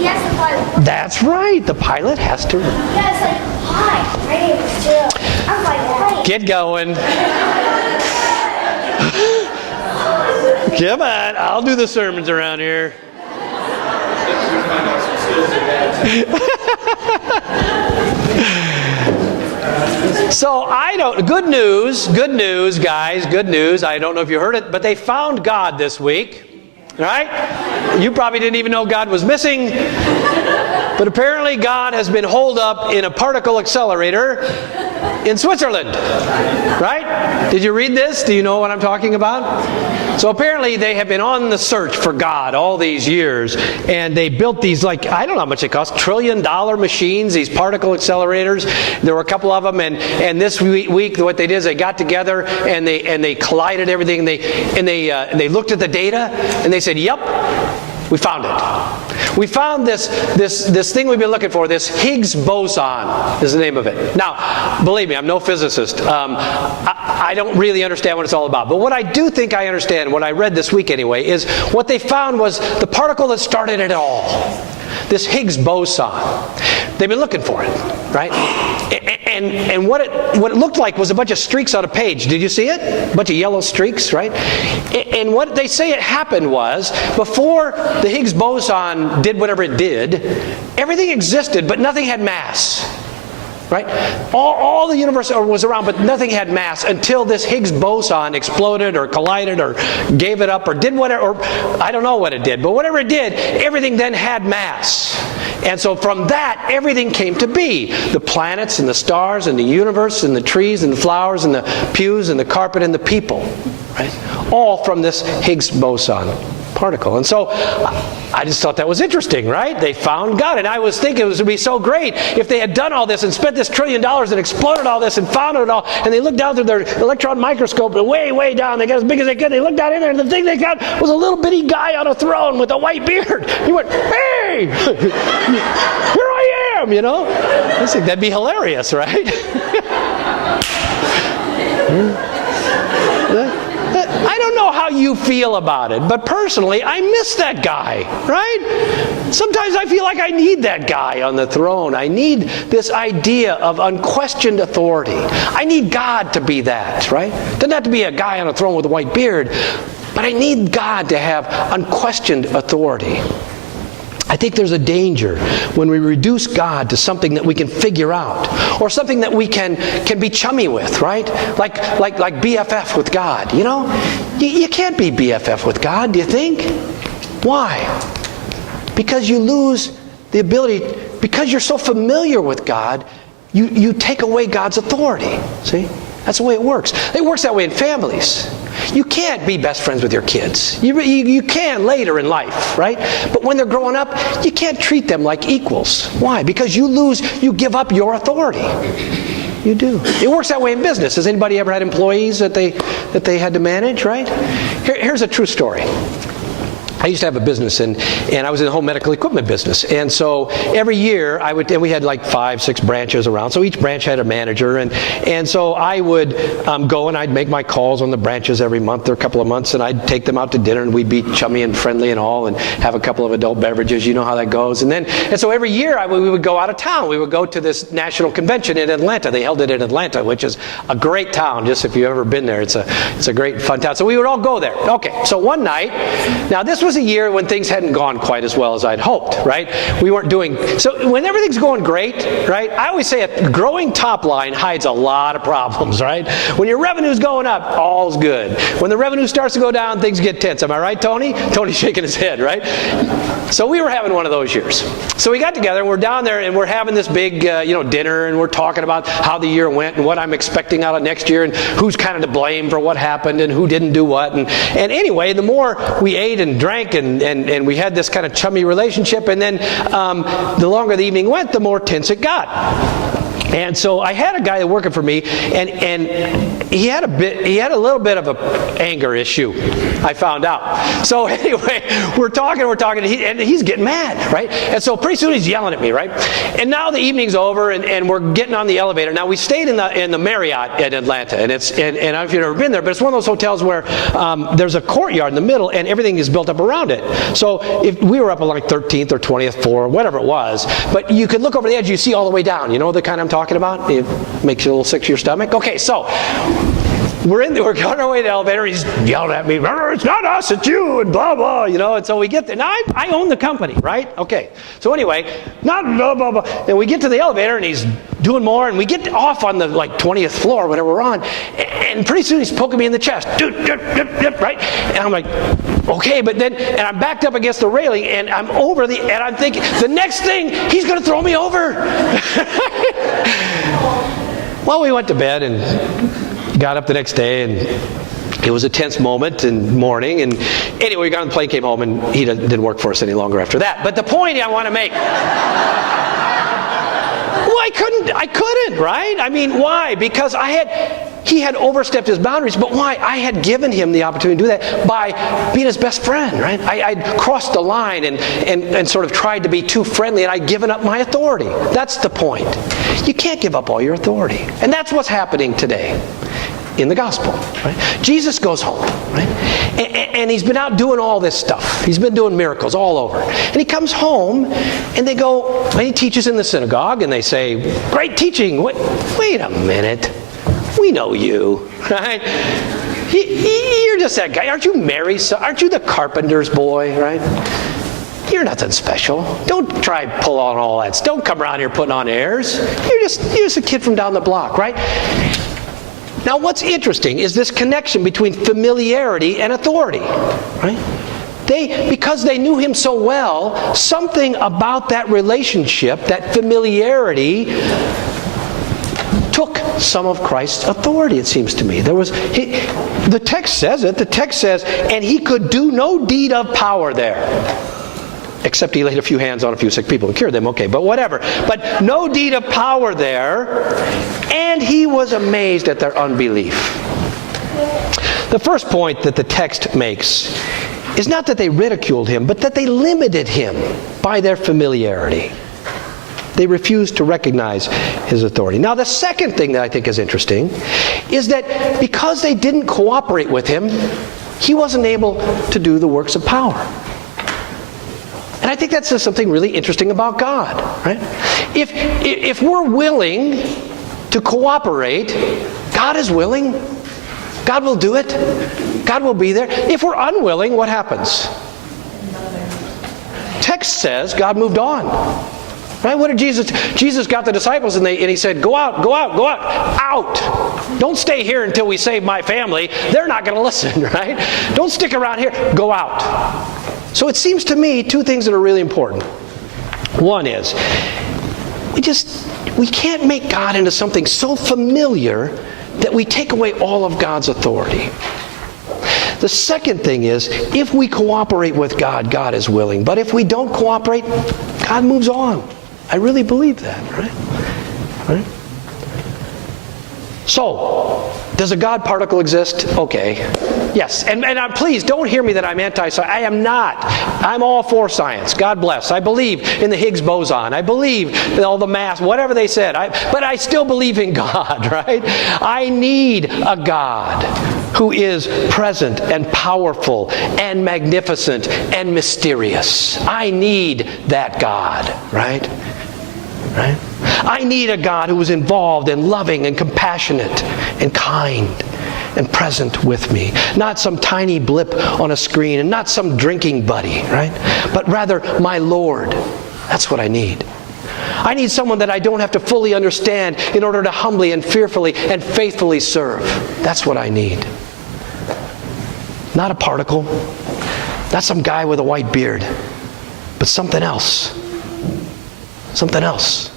he has to fly the plane. That's right. The pilot has to. Yeah, it's like, hi, my name is Jill. I'm flying the plane. Get going. Come on, I'll do the sermons around here. So good news, guys, good news. I don't know if you heard it, but they found God this week. Right? You probably didn't even know God was missing. But apparently God has been holed up in a particle accelerator in Switzerland. Right? Did you read this? Do you know what I'm talking about? So apparently they have been on the search for God all these years, and they built these, like, I don't know how much they cost, $1 trillion machines, these particle accelerators. There were a couple of them, and this week what they did is they got together and they collided everything, and they looked at the data and they said, "Yep, we found it. We found this thing we've been looking for, this Higgs boson is the name of it." Now, believe me, I'm no physicist. I don't really understand what it's all about. But what I do think I understand, what I read this week anyway, is what they found was the particle that started it all. This Higgs boson. They've been looking for it, right? And what it looked like was a bunch of streaks on a page. Did you see it? A bunch of yellow streaks, right? And what they say it happened was, before the Higgs boson did whatever it did, everything existed, but nothing had mass. Right? All the universe was around, but nothing had mass until this Higgs boson exploded or collided or gave it up or did whatever, or I don't know what it did, but whatever it did, everything then had mass. And so from that, everything came to be. The planets and the stars and the universe and the trees and the flowers and the pews and the carpet and the people. Right? All from this Higgs boson particle. And so I just thought that was interesting, right? They found God. And I was thinking it would be so great if they had done all this and spent this $1 trillion and exploded all this and found it all, and they looked down through their electron microscope and way down, they got as big as they could, they looked down in there, and the thing they got was a little bitty guy on a throne with a white beard. He went, "Hey, here I am," you know? I think that'd be hilarious, right? I don't know how you feel about it, but personally, I miss that guy, right? Sometimes I feel like I need that guy on the throne. I need this idea of unquestioned authority. I need God to be that, right? Doesn't have to be a guy on a throne with a white beard, but I need God to have unquestioned authority. I think there's a danger when we reduce God to something that we can figure out, or something that we can be chummy with, right? Like BFF with God, you know? You can't be BFF with God, do you think? Why? Because you lose the ability, because you're so familiar with God, you take away God's authority, see? That's the way it works. It works that way in families. You can't be best friends with your kids. You can later in life, right? But when they're growing up, you can't treat them like equals. Why? Because you give up your authority. You do. It works that way in business. Has anybody ever had employees that they had to manage, right? Here's a true story. I used to have a business, and I was in the home medical equipment business. And so every year, and we had like 5, 6 branches around. So each branch had a manager. And so I would go and I'd make my calls on the branches every month or a couple of months, and I'd take them out to dinner, and we'd be chummy and friendly and all, and have a couple of adult beverages. You know how that goes. And so every year we would go out of town. We would go to this national convention in Atlanta. They held it in Atlanta, which is a great town. Just if you've ever been there, it's a great fun town. So we would all go there. Okay, so one night, now this was a year when things hadn't gone quite as well as I'd hoped, right? We weren't doing, so when everything's going great, right? I always say a growing top line hides a lot of problems, right? When your revenue's going up, all's good. When the revenue starts to go down, things get tense. Am I right, Tony? Tony's shaking his head, right? So we were having one of those years. So we got together, and we're down there, and we're having this big, dinner, and we're talking about how the year went and what I'm expecting out of next year and who's kind of to blame for what happened and who didn't do what. And anyway, the more we ate and drank and we had this kind of chummy relationship, and then the longer the evening went, the more tense it got. And so I had a guy working for me, and he had a little bit of a anger issue, I found out. So anyway, we're talking, and he's getting mad, right? And so pretty soon he's yelling at me, right? And now the evening's over, and we're getting on the elevator. Now we stayed in the Marriott in Atlanta, and I don't know if you've ever been there, but it's one of those hotels where there's a courtyard in the middle, and everything is built up around it. So if we were up on like 13th or 20th floor, whatever it was, but you could look over the edge, you see all the way down. You know the kind I'm talking about? It makes you a little sick to your stomach. Okay, so we're going our way to the elevator. He's yelling at me, "It's not us, it's you," and blah, blah, And so we get there. Now, I own the company, right? Okay. So anyway, not blah, blah, blah. And we get to the elevator, and he's doing more, and we get off on the, 20th floor, whatever we're on, and pretty soon he's poking me in the chest. Right? And I'm like, okay, but then, and I'm backed up against the railing, and I'm and I'm thinking, the next thing, he's going to throw me over. Well, we went to bed, and got up the next day, and it was a tense moment and morning. And anyway, we got on the plane, came home, and he didn't work for us any longer after that. But the point I want to make, well, I couldn't, right? I mean, why? Because he had overstepped his boundaries, but why? I had given him the opportunity to do that by being his best friend, right? I'd crossed the line and sort of tried to be too friendly, and I'd given up my authority. That's the point. You can't give up all your authority. And that's what's happening today in the gospel, right? Jesus goes home, right? And he's been out doing all this stuff. He's been doing miracles all over. And he comes home, and they go, and he teaches in the synagogue, and they say, "Great teaching." Wait a minute. We know you, right? You're just that guy. Aren't you Mary? Aren't you the carpenter's boy, right? You're nothing special. Don't try to pull on all that. Don't come around here putting on airs. You're just a kid from down the block, right? Now, what's interesting is this connection between familiarity and authority, right? Because they knew him so well, something about that relationship, that familiarity, took some of Christ's authority, it seems to me. The text says it. The text says, and he could do no deed of power there. Except he laid a few hands on a few sick people and cured them. Okay, but whatever. But no deed of power there. And he was amazed at their unbelief. The first point that the text makes is not that they ridiculed him, but that they limited him by their familiarity. They refused to recognize his authority. Now, the second thing that I think is interesting is that because they didn't cooperate with him, he wasn't able to do the works of power. And I think that's just something really interesting about God, right? If we're willing to cooperate, God is willing. God will do it. God will be there. If we're unwilling, what happens? Text says God moved on. Right? What did Jesus got the disciples, and he said, go out. Don't stay here until we save my family. They're not going to listen, right? Don't stick around here. Go out. So it seems to me two things that are really important. One is, we can't make God into something so familiar that we take away all of God's authority. The second thing is, if we cooperate with God, God is willing. But if we don't cooperate, God moves on. I really believe that, right? So, does a God particle exist? Okay. Yes. And please don't hear me that I'm anti-science. I am not. I'm all for science. God bless. I believe in the Higgs boson. I believe in all the mass, whatever they said. But I still believe in God, right? I need a God who is present and powerful and magnificent and mysterious. I need that God, right? Right? I need a God who is involved and loving and compassionate and kind and present with me. Not some tiny blip on a screen and not some drinking buddy, right? But rather my Lord. That's what I need. I need someone that I don't have to fully understand in order to humbly and fearfully and faithfully serve. That's what I need. Not a particle. Not some guy with a white beard. But something else. Something else.